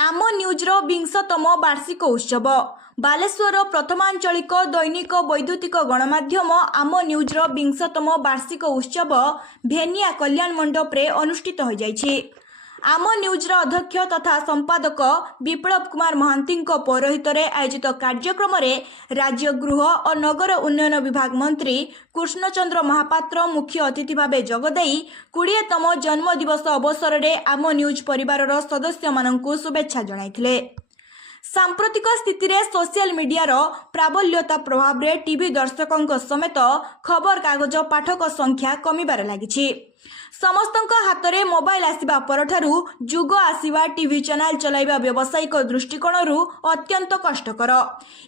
आम न्यूज्र 20तम वार्षिक उत्सव बालेश्वर प्रथमांचलिक दैनिक वैद्युतिक गणमाध्यम आम न्यूज्र 20तम वार्षिक उत्सव भेनिया कल्याण मंडपरे अनुष्ठित हो जाइछि। आम न्यूज्र अध्यक्ष तथा संपादक विप्लव कुमार महांती पौरोहित आयोजित कार्यक्रम में राज्य गृह और नगर उन्नयन विभाग मंत्री कृष्णचंद्र महापात्र मुख्य अतिथि भाव जोगदेई 20तम जन्मदिवस अवसर में आम न्यूज परिवार सदस्य माननकु शुभेच्छा जणाइथिले। सांप्रतिक स्थिति रे सोशल मीडिया प्राबल्यता प्रभाव रे टीवी दर्शकों समेत खबर कागज पाठक संख्या कमिबार लागिछि। समस्तक हाथ में मोबाइल आसिबा परठारु जुग आसिबा टीवी चैनल चलाइबा व्यावसायिक दृष्टिकोणरू अत्यंत कष्टकर।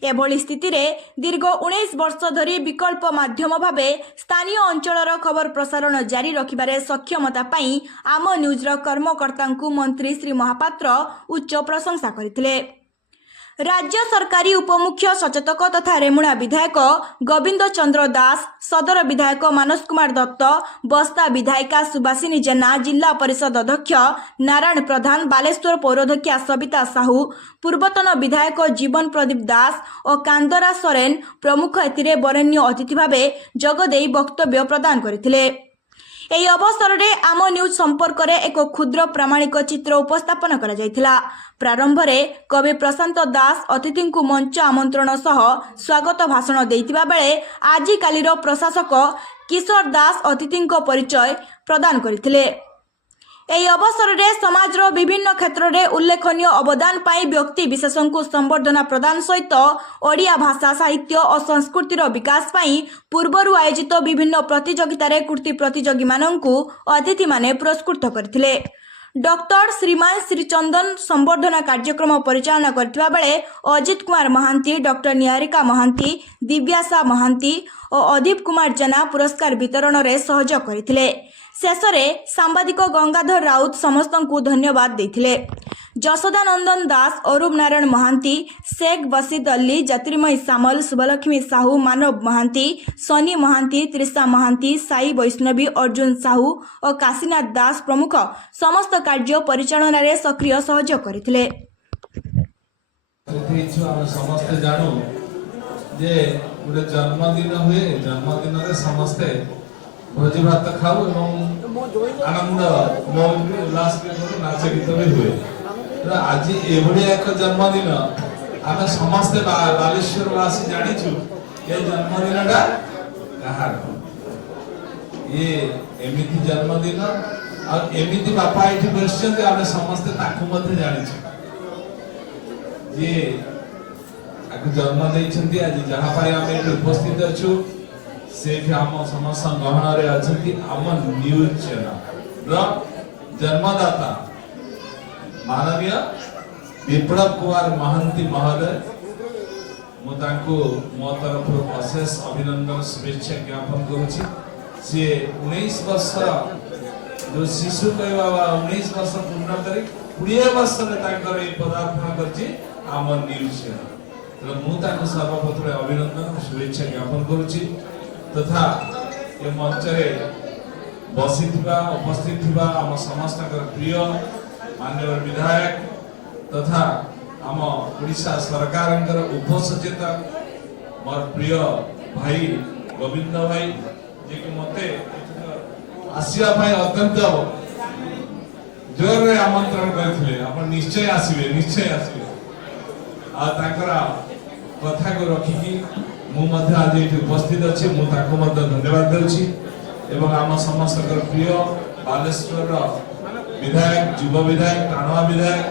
एभली स्थिति रे दीर्घ 19 वर्ष धरी विकल्प माध्यम भावे स्थानीय अंचलर खबर प्रसारण जारी रखिबारे सक्षमता पाई आम न्यूज्र कर्मकर्तांकु मंत्री श्री महापात्र उच्च प्रशंसा करथिले। राज्य सरकारी उपमुख्य सचेतक तथा रेमुणा विधायक गोविंद चंद्र दास, सदर विधायक मानस कुमार दत्त, बस्ता विधायिका सुभाषिनी जेना, जिला परिषद अध्यक्ष नारायण प्रधान, बालेश्वर पौराध्यक्षा सविता साहू, पूर्वतन विधायक जीवन प्रदीप दास और कांदरा सोरेन प्रमुख एथिरे बरेण्य अतिथि भावे जोगदेई वक्तव्य प्रदान करथिले। ଏହି ଅବସରରେ ଆମ ନ୍ୟୁଜ୍ ସମ୍ପର୍କରେ ଏକ କ୍ଷୁଦ୍ର ପ୍ରାମାଣିକ ଚିତ୍ର ଉପସ୍ଥାପନ କରାଯାଇଥିଲା। ପ୍ରାରମ୍ଭରେ କବି ପ୍ରଶାନ୍ତ ଦାସ ଅତିଥିଙ୍କୁ ମଞ୍ଚ ଆମନ୍ତ୍ରଣ ସହ ସ୍ୱାଗତ ଭାଷଣ ଦେଇଥିବା ବେଳେ ଆଜିକାଲିର ପ୍ରଶାସକ କିଶୋର ଦାସ ଅତିଥିଙ୍କ ପରିଚୟ ପ୍ରଦାନ କରିଥିଲେ। ଏହି ଅବସରରେ ସମାଜର ବିଭିନ୍ନ କ୍ଷେତ୍ରରେ ଉଲ୍ଲେଖନୀୟ ଅବଦାନ ପାଇଁ ବ୍ୟକ୍ତି ବିଶେଷଙ୍କୁ ସମ୍ବର୍ଦ୍ଧନା ପ୍ରଦାନ ସହିତ ଓଡ଼ିଆ ଭାଷା ସାହିତ୍ୟ ଓ ସଂସ୍କୃତିର ବିକାଶ ପାଇଁ ପୂର୍ବରୁ ଆୟୋଜିତ ବିଭିନ୍ନ ପ୍ରତିଯୋଗିତାରେ କୃତି ପ୍ରତିଯୋଗୀମାନଙ୍କୁ ଅତିଥିମାନେ ପୁରସ୍କୃତ କରିଥିଲେ। डॉक्टर श्रीमान श्रीचंदन संबर्धना कार्यक्रम परिचालना करथिबा बेले अजित कुमार महांती, डॉक्टर निहारिका महांती, दिव्यासा महांती और अदीप कुमार जेना पुरस्कार वितरण में सहयोग करथिले। शेषरे सांबादिक गंगाधर राउत समस्तंकु धन्यवाद देथिले। जशोदानंदन दास, अरूप नारायण महांती, शेख बशीद अली, ज्योतिर्मयी सामल, शुभलक्ष्मी साहू, मानव महांती, सनी महांती, त्रिषा महांती, साई वैष्णवी, अर्जुन साहू और काशीनाथ दास प्रमुख समस्त कार्य परिचालन रे सक्रिय सहयोग करथिले। समस्त जानू जे गोटे जन्मदिन हुए, जन्मदिन रे समस्ते भोजी भात खाऊ एवं आनंद मौज उल्लास नाच गीत भी हुए। आज एभली एक जन्मदिन आम समस्ते बालेश्वरवासी जानिछु ये जन्मदिनटा कहार ये एमिति जन्मदिन और एमिति बापा एठी बसछन्ते आम समस्ते ताकु मध्ये जानिछु जे आकु जन्म दैछन्ती। आज जहा पाए आम एठी उपस्थित अछु से आम समस्त गहन रे अछन्ती आम न्यूज चैनल रो जन्मदाता माननीय विप्लव कुमार महांती महोदय मुझे मो तरफ अशेष अभिनंदन शुभेच्छा ज्ञापन करुच्ची। सी 19 वर्ष जो शिशु कहवा 19 वर्ष पूर्ण कर 20 वर्ष पदार्पण करम न्यूज चैनल मुझे सर्वप्रथम अभिनंदन शुभेच्छा ज्ञापन करुच्ची तथा ये मंच बसी उपस्थित आम समस्त प्रिय माननीय विधायक तथा आम ओडिशा सरकार उपसचेतक मोर प्रिय भाई गोविंद भाई जे कि मते आसिया भाई अत्यंत जोर रे आमंत्रण करथिले। आपण निश्चय आसीबे आ ताकरा कथा को रखिकी मु मध्य आज एठी उपस्थित अछि। मु ताको मध्य धन्यवाद देउछि एवं आम समस्त प्रिय बालेश्वर विधायक, युवा विधायक, टाणुआ विधायक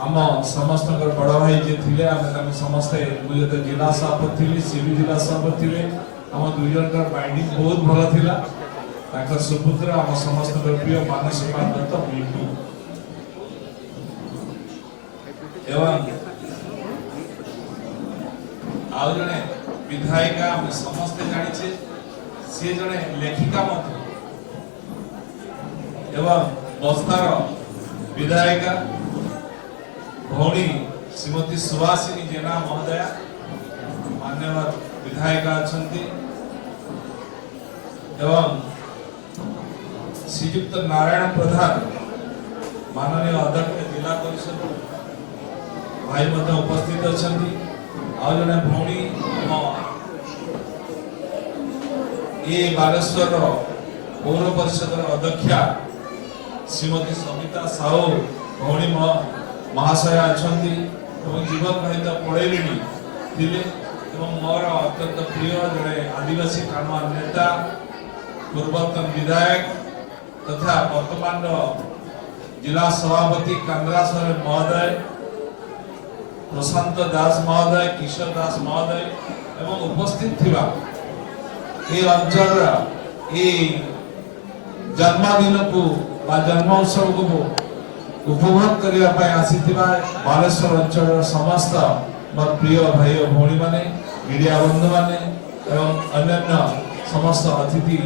आम समस्त बड़ भाई जे थिले आम समस्ते मुझे जिला सभापति थी, सी भी जिला सभापति थे। आम दुई जन बाइंडिंग बहुत भल थिला। ताकर सुपुत्र आम समस्त प्रिय मानस कुमार दत्त मिठू एवं आउ जने विधायिका आम समस्ते जानिछे सी जने लेखिका मत एवं बस्तार विधायिका भौणी श्रीमती सुभाषिनी जेना महोदया मान्यवर विधायिका अछंती एवं श्रीयुक्त नारायण प्रधान माननीय अध्यक्ष जिला परिषद भाई मध्य उपस्थित अच्छा आज जड़े भौणी ये बालेश्वर पौर परिषद अध्यक्षा श्रीमती समिता साहू भौणी महाशय अच्छा जीवन भाई तो पढ़ेले मोर अत्यंत प्रिय जड़े आदिवासी टाणुआ नेता पूर्वतन विधायक तथा वर्तमान जिला सभापति कांद्रासर महोदय प्रशांत दास महोदय किशोर दास महोदय एवं उपस्थित थिबा ए अंचल ए जन्मदिन को बा जन्म उत्सव को उपभोग करने आसीथिबा बालेश्वर अंचल समस्त मोर प्रिय भाई और भौणी माने मीडिया बंधु माने एवं अन्य समस्त अतिथि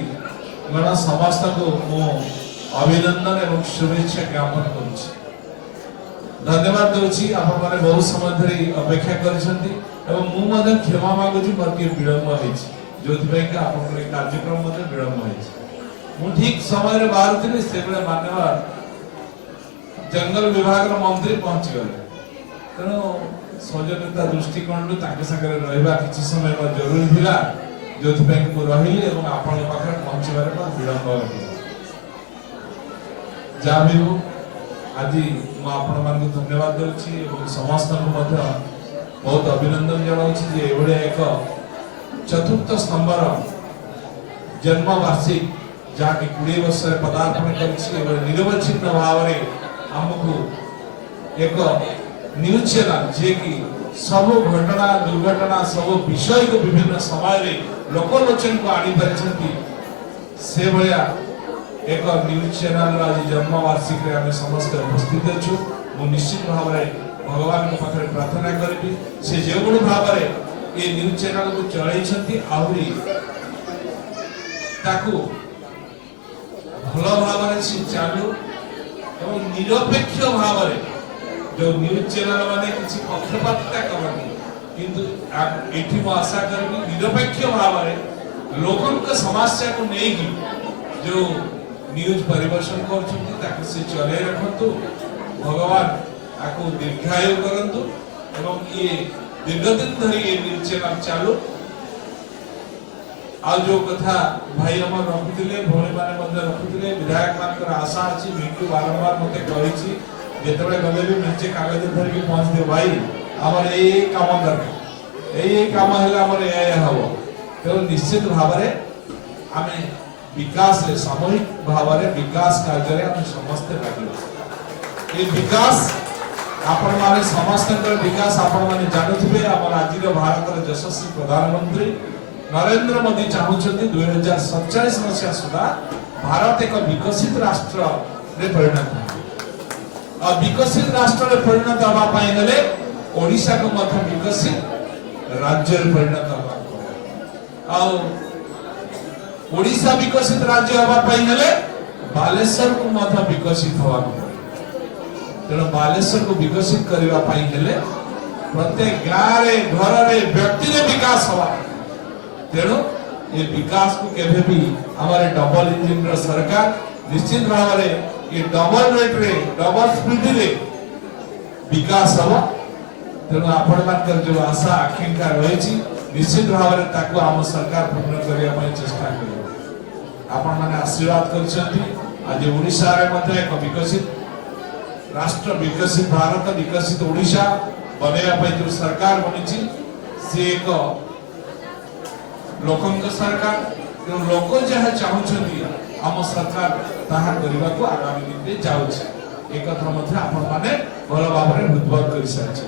गण समस्त को मु अभिनंदन एवं शुभेच्छा ज्ञापन करुछि धन्यवाद दूची आपण माने बहुत समय धरि अपेक्षा करिसंती एवं मु मधे क्षमा मागुछि मोर के विलंब होइछि जोथि पय का आपण के कार्यक्रम मधे विलंब होइछि मु ठीक समय रे बाहर थिली से बेले मान्यवर जंगल विभाग रो मंत्री पहुंच गले तेनो सौजन्यता दृष्टिकोण ताके संगे रहबा किछि समय पर जरूरी थिला जोथि पय को रहिली एवं आपण पाखरे पहुंचबारे पर विलंब होइछि जा भी हो आज मु आपण मान को धन्यवाद देउछि एवं समस्त को मध्य बहुत अभिनंदन जणाउछि जे एवढे एक चतुर्थ स्तंभर जन्म वार्षिक जाके 20 वर्ष रे पदार्पण करछि एवं निरवच्छिन्न भाव रे हमकु एक न्यूज चैनल जे कि सब घटना दुर्घटना सब विषय को विभिन्न समय रे लोकलोचन को आनी परिछंती से भया एक न्यूज चैनल आज जन्म वार्षिक रे हम समस्त उपस्थित अछु मु निश्चित भाव रे भगवान को पाखरे प्रार्थना करबी से जेबुड भाव रे ए न्यूज चैनल को चलाई छंती आहुरी ताकू भलो भाव रे से चालू एवं निरपेक्ष भाव रे जो न्यूज चैनल माने किछि पक्षपातिता करबी किंतु एठी मु आशा करबी निरपेक्ष भाव रे लोकन के समस्या को नेगी जो न्यूज परिवर्तन करछुंती ताकि से चले रखंतु भगवान आको दीर्घायु करंतु एवं ये दीर्घदिन धरि ये न्यूज चैनल चालू आ जो कथा भाई हमर रखुतिले भौणी माने मध्ये रखुतिले विधायक मानकर आशा अछि मिंटू बारंबार मते कहिछि जेतबे गले भी मिंचे कागज धरि के पहुंच दे भाई हमर ए काम दरकार ए काम हेला हमर ए हबो तो निश्चित भाव रे हमें विकास रे सामूहिक भाव रे विकास कार्य रे हम समस्त लागियो ए विकास आपण माने समस्त कर विकास आपण माने जानुथिबे हमर आज रो भारत रो यशस्वी प्रधानमंत्री नरेंद्र मोदी चाहुछथि 2047 मसिया सुधा भारत एक विकसित राष्ट्र रे परिणत आ विकसित राष्ट्र रे परिणत हवा पाई गले ओडिसा को मध्य विकसित राज्य रे परिणत हवा आ ओडिसा विकसित राज्य हवा पाई गले बालेश्वर को मध्य विकसित हवा तेणु बालेश्वर को विकसित करबा पाई गले प्रत्येक गाँव रे घर रे व्यक्ति रे विकास हवा तेणु ये विकास को केबे भी हमारे डबल इंजन रो सरकार निश्चित भाव रे ये डबल रेट रे डबल स्पीड रे विकास हवा तेणु आपण मानकर जो आशा आकांक्षा रहिछि निश्चित भाव रे ताको हम सरकार पूर्ण करिया पय चेष्टा करियो आपण माने आशीर्वाद करछंती आज ओडिसा रे मध्ये एक विकसित राष्ट्र विकसित भारत विकसित ओडिसा बनेया पय जो सरकार बनिछि से एक लोकन का सरकार जो लोक जहा चाहुछंती हम सरकार ताहा करिबा को आगामी दिन में जाउछि एक कथा मध्ये आपण माने भलो भाव रे बुद्धबोध करि सारछि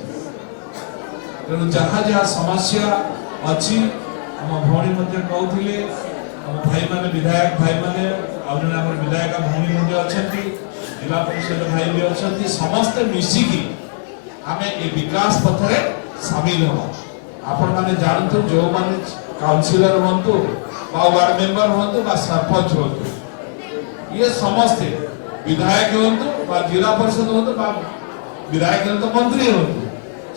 तेणु जहा जहा समस्या अछि हम भौणी मध्ये कहउथिले हम भाई माने विधायक भाई माने आ जने हमर विधायक भौणी मध्ये अछंती जिला परिषद भाई भी अछंती समस्त मिसी की हमें ए विकास पथ रे शामिल हो आपण माने जानतो जो माने काउंसिलर होंतु बा वार्ड मेंबर होंतु बा सरपंच होंतु ये समस्त विधायक होंतु बा जिला परिषद होंतु बा विधायक होंतु मंत्री होंतु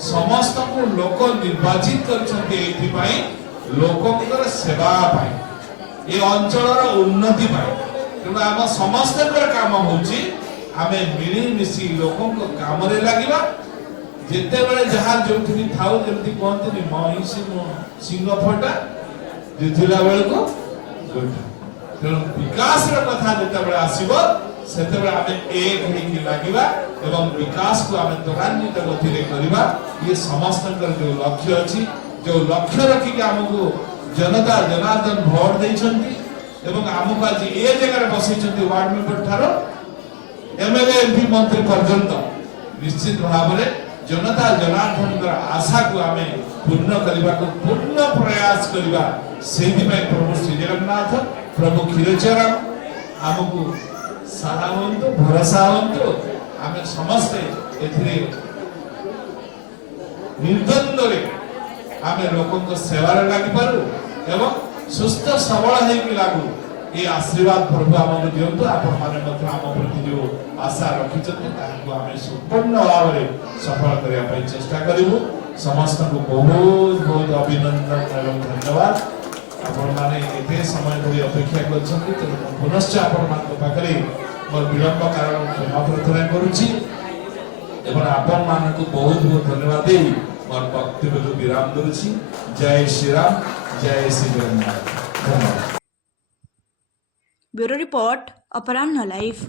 समस्त को लोक निर्वाचित करछन्ते एथि पई लोकंकर सेवा पई ए अंचलर उन्नति पई तेणु आम समस्त काम होची आमे मिली मिसी लोकों को काम रे लागिबा जेते बेले जहां जोठी भी थाउ जेमती कहते नि महिषी सिंह फटा जिथिला बेले को गोठा तेणु विकास रो कथा जेते बेले आसीबो सेते बेले आमे एक हेकि लागिबा एवं विकास को आमे त्वरान्वित गति रे करिबा ये समस्त जो लक्ष्य अछि जो लक्ष्य रखी के हमको जनता जनार्दन भोट देइछंती एवं हमको आज ए जगह बसैछंती वार्ड मेंबर ठारो एमएलए एमपी मंत्री पर्यंत निश्चित भाव में जनता जनार्दन आशा को आमे पूर्ण करबा को पूर्ण प्रयास करबा सेहि में प्रभु श्री जगन्नाथ प्रभु क्षीरचरण हमको सारा होंतु भरोसा होंतु आमे समस्त एथिरे निर्द्वंद रे आमे लोकों को सेवा रे लागि पारू एवं सुस्थ सबल है कि लागू ये आशीर्वाद प्रभु हमको दियंतु आपण माने मत हम प्रति जो आशा रखिछते ताको आमे संपूर्ण भाव रे सफल करिया पई चेष्टा करिवु समस्त को बहुत बहुत अभिनंदन एवं धन्यवाद आपण माने एते समय धरि अपेक्षा करछन्ती तो पुनश्च आपण मान पाखरे मोर विलंब कारण क्षमा प्रार्थना करूची एवं आपण मान को बहुत बहुत धन्यवाद देई मोर वक्तव्य को विराम दउची जय श्री राम जय श्री जगन्नाथ धन्यवाद। ब्यूरो रिपोर्ट अपराह्न लाइव।